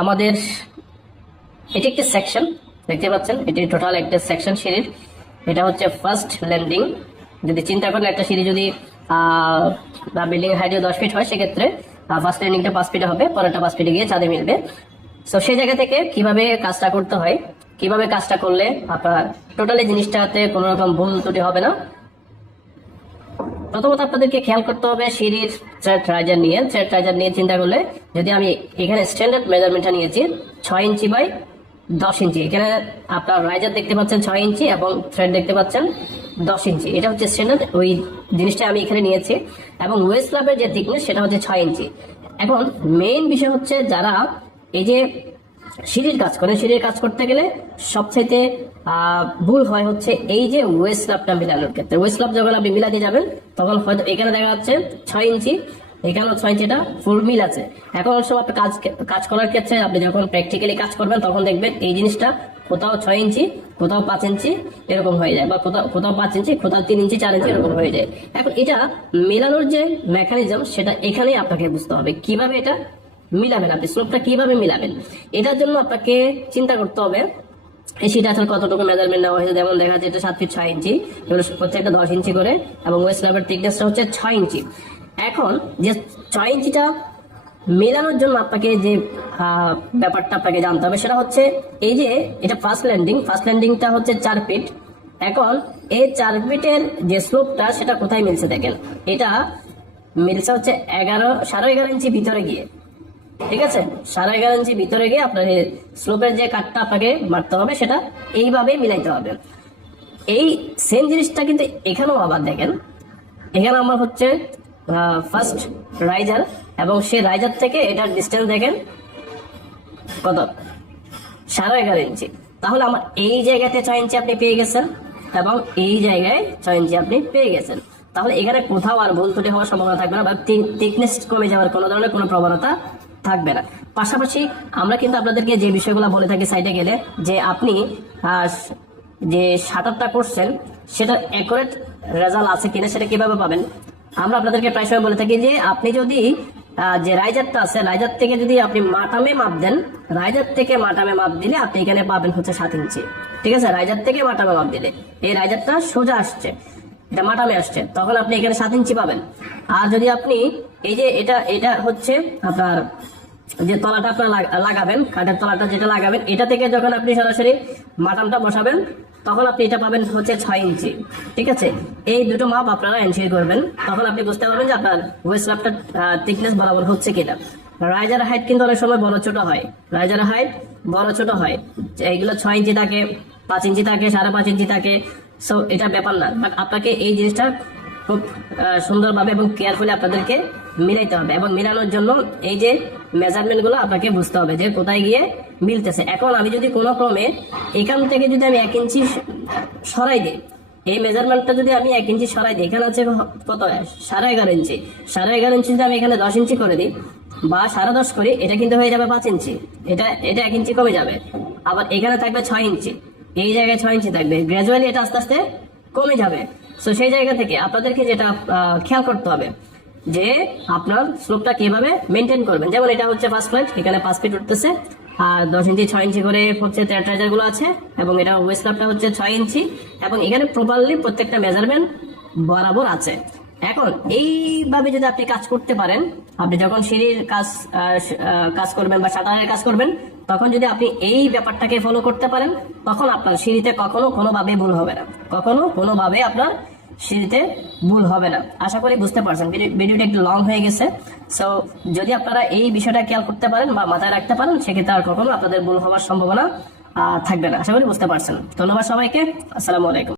আমাদের এটি একটি সেকশন দেখতে পাচ্ছেন, এটি টোটাল একটা সেকশন সিঁড়ির। এটা হচ্ছে ফার্স্ট ল্যান্ডিং। যদি চিন্তা করেন একটা সিঁড়ি যদি বিল্ডিং হাইটে 10 ফিট হয়, সেক্ষেত্রে ফার্স্ট ল্যান্ডিংটা 5 ফিটে হবে, পরেরটা 5 ফিটে গিয়ে ছাদে মিলবে। সো সেই জায়গা থেকে কিভাবে কাজটা করতে হয়, কিভাবে কাজটা করলে আপনার টোটালি জিনিসটাতে কোনো রকম ভুল ত্রুটি হবে না। প্রথমত আপনাদেরকে খেয়াল করতে হবে সিঁড়ির থ্রেড রাইজার নিয়ে চিন্তা করলে, যদি আমি এখানে স্ট্যান্ডার্ড মেজারমেন্টটা নিয়েছি 6 ইঞ্চি বাই 10 ইঞ্চি। এখানে আপনার রাইজার দেখতে পাচ্ছেন 6 ইঞ্চি এবং থ্রেড দেখতে পাচ্ছেন 10 ইঞ্চি। এটা হচ্ছে স্ট্যান্ডার্ড, ওই জিনিসটা আমি এখানে নিয়েছি। এবং ওয়েস্ট স্ল্যাবের যে থিকনেস সেটা হচ্ছে 6 ইঞ্চি। এখন মেইন বিষয় হচ্ছে যারা এই যে সিঁড়ির কাজ করে, সিঁড়ির কাজ করতে গেলে সবচাইতে ভুল হয় হচ্ছে এই যে ওয়েস্ট স্ল্যাবটা মিলানোর ক্ষেত্রে। ওয়েস্ট স্ল্যাব যখন আপনি মিলাতে যাবেন তখন হয়তো এখানে দেখা যাচ্ছে 6 ইঞ্চি, এখানেও 6 ইঞ্চিটা ফুল মিল আছে। এখন সব আপনি কাজ করার ক্ষেত্রে আপনি যখন প্র্যাকটিক্যালি কাজ করবেন তখন দেখবেন এই জিনিসটা কোথাও 6 ইঞ্চি, কোথাও 5 ইঞ্চি এরকম হয়ে যায়, বা কোথাও 5 ইঞ্চি, কোথাও 3 ইঞ্চি 4 ইঞ্চি এরকম হয়ে যায়। এখন এটা মেলানোর যে মেকানিজম সেটা এখানেই আপনাকে বুঝতে হবে, কিভাবে এটা মিলাবেন, আপনি স্লোপটা কিভাবে মিলাবেন। এটার জন্য আপনাকে চিন্তা করতে হবে এই সিট আসলে কতটুকু মেজারমেন্ট নেওয়া হয়েছে। যেমন দেখা যাচ্ছে এটা 7 ফিট 6 ইঞ্চি, এগুলো প্রত্যেকটা 10 ইঞ্চি করে, এবং ওয়েস্ট স্ল্যাবের থিকনেসটা হচ্ছে 6 ইঞ্চি। এখন যে 6 ইঞ্চিটা মেলানোর জন্য আপনাকে যে ব্যাপারটা আপনাকে জানতে হবে সেটা হচ্ছে এই যে এটা ফার্স্ট ল্যান্ডিংটা হচ্ছে 4 ফিট। এখন এই 4 ফিটের যে স্লোপটা সেটা কোথায় মিলছে দেখেন, এটা মিলছে হচ্ছে 11.5 ইঞ্চি ভিতরে গিয়ে। ঠিক আছে, 11.5 ইঞ্চি ভিতরে গিয়ে আপনার স্লোপের যে কাটটা আপনাকে মারতে হবে সেটা এইভাবে মিলাইতে হবে। এই সেম জিনিসটা কিন্তু এখানেও আবার দেখেন, এখানে আমার হচ্ছে ফার্স্ট রাইজার, এবং সেই রাইজার থেকে এটার ডিস্টেন্স দেখেন কত, 11.5 ইঞ্চি। তাহলে আমার এই জায়গাতে 6 ইঞ্চি আপনি পেয়ে গেছেন, এবং এই জায়গায় 6 ইঞ্চি আপনি পেয়ে গেছেন। তাহলে এখানে কোথাও আর ভুল ত্রুটি হওয়ার সম্ভাবনা থাকবে না, বা থিকনেস কমে যাওয়ার কোনো ধরনের কোনো প্রবণতা থাকবে না। পাশাপাশি আমরা কিন্তু আপনাদেরকে যে বিষয়গুলো বলে থাকি সাইটে গেলে, যে আপনি যে শাটারটা করছেন সেটা অ্যাকুরেট রেজাল্ট আছে কিনা সেটা কিভাবে পাবেন। আমরা আপনাদেরকে প্রায় সময় বলে থাকি যে আপনি যদি যে রাইজারটা আছে, রাইজার থেকে যদি আপনি মাটামে মাপ দেন, রাইজার থেকে মাটামে মাপ দিলে আপনি এখানে পাবেন হচ্ছে 7 ইঞ্চি। ঠিক আছে, রাইজার থেকে মাটামে মাপ দিলে এই রাইজারটা সোজা আসছে, এটা মাটামে আসছে, তখন আপনি এখানে 7 ইঞ্চি পাবেন। আর যদি আপনি এই যে এটা হচ্ছে আপনার যে তলাটা আপনার লাগাবেন, কাঠের তলাটা যেটা লাগাবেন, এটা থেকে যখন আপনি সরাসরি মাটামটা বসাবেন তখন আপনি এটা পাবেন হচ্ছে 6 ইঞ্চি। ঠিক আছে, এই দুটো মাপ আপনারা এনশিওর করবেন, তখন আপনি বুঝতে পারবেন যে আপনার ওয়েস্ট স্ল্যাবটার থিকনেস বরাবর হচ্ছে কিনা। রাইজার হাইট কিন্তু অনেক সময় বড় ছোট হয়, রাইজার হাইট বড় ছোট হয়, এইগুলো 6 ইঞ্চি থাকে, 5 ইঞ্চি থাকে, 5.5 ইঞ্চি থাকে। সো এটা ব্যাপার না, বাট আপনাকে এই জিনিসটা খুব সুন্দরভাবে এবং কেয়ারফুলি আপনাদেরকে মিলাইতে হবে, এবং মিলানোর জন্য এই যে মেজারমেন্ট গুলো আপনাকে বুঝতে হবে যে কোথায় গিয়ে মিলতেছে। এখন আমি যদি কোনো ক্রমে এখান থেকে যদি আমি 1 ইঞ্চি সরাই দিই, এই মেজারমেন্টটা যদি আমি 1 ইঞ্চি সরাই দিই, এখানে আছে কত 11.5 ইঞ্চি, 11.5 ইঞ্চি যদি আমি এখানে 10 ইঞ্চি করে দিই বা 10.5 করি, এটা কিন্তু হয়ে যাবে 5 ইঞ্চি, এটা 1 ইঞ্চি কমে যাবে। আবার এখানে থাকবে 6 ইঞ্চি, এই জায়গায় 6 ইঞ্চি থাকবে, গ্রাজুয়ালি এটা আস্তে আস্তে কমে যাবে। সো সেই জায়গা থেকে আপনাদেরকে যেটা খেয়াল করতে হবে যে আপনার স্লোপটা কিভাবে মেনটেন করবেন। যেমন এটা হচ্ছে ফার্স্ট পয়েন্ট, এখানে 5 ফিট উঠতেছে, আর 10 ইঞ্চি 6 ইঞ্চি করে হচ্ছে ট্রাইজার গুলো আছে, এবং এটা ওয়েস্ট স্ল্যাবটা হচ্ছে 6 ইঞ্চি, এবং এখানে প্রপারলি প্রত্যেকটা মেজারমেন্ট বরাবর আছে। এখন এইভাবে যদি আপনি কাজ করতে পারেন, আপনি যখন সিঁড়ির কাজ করবেন বা শাটারের কাজ করবেন, তখন যদি আপনি এই ব্যাপারটাকে ফলো করতে পারেন, তখন আপনার সিঁড়িতে কখনো কোনোভাবে ভুল হবে না, কখনো কোনোভাবে আপনার সিঁড়িতে ভুল হবে না। আশা করি বুঝতে পারছেন, ভিডিওটা একটু লং হয়ে গেছে। সো যদি আপনারা এই বিষয়টা খেয়াল করতে পারেন বা মাথায় রাখতে পারেন, সেক্ষেত্রে আর কখনো আপনাদের ভুল হওয়ার সম্ভাবনা থাকবে না। আশা করি বুঝতে পারছেন। ধন্যবাদ সবাইকে, আসসালামু আলাইকুম।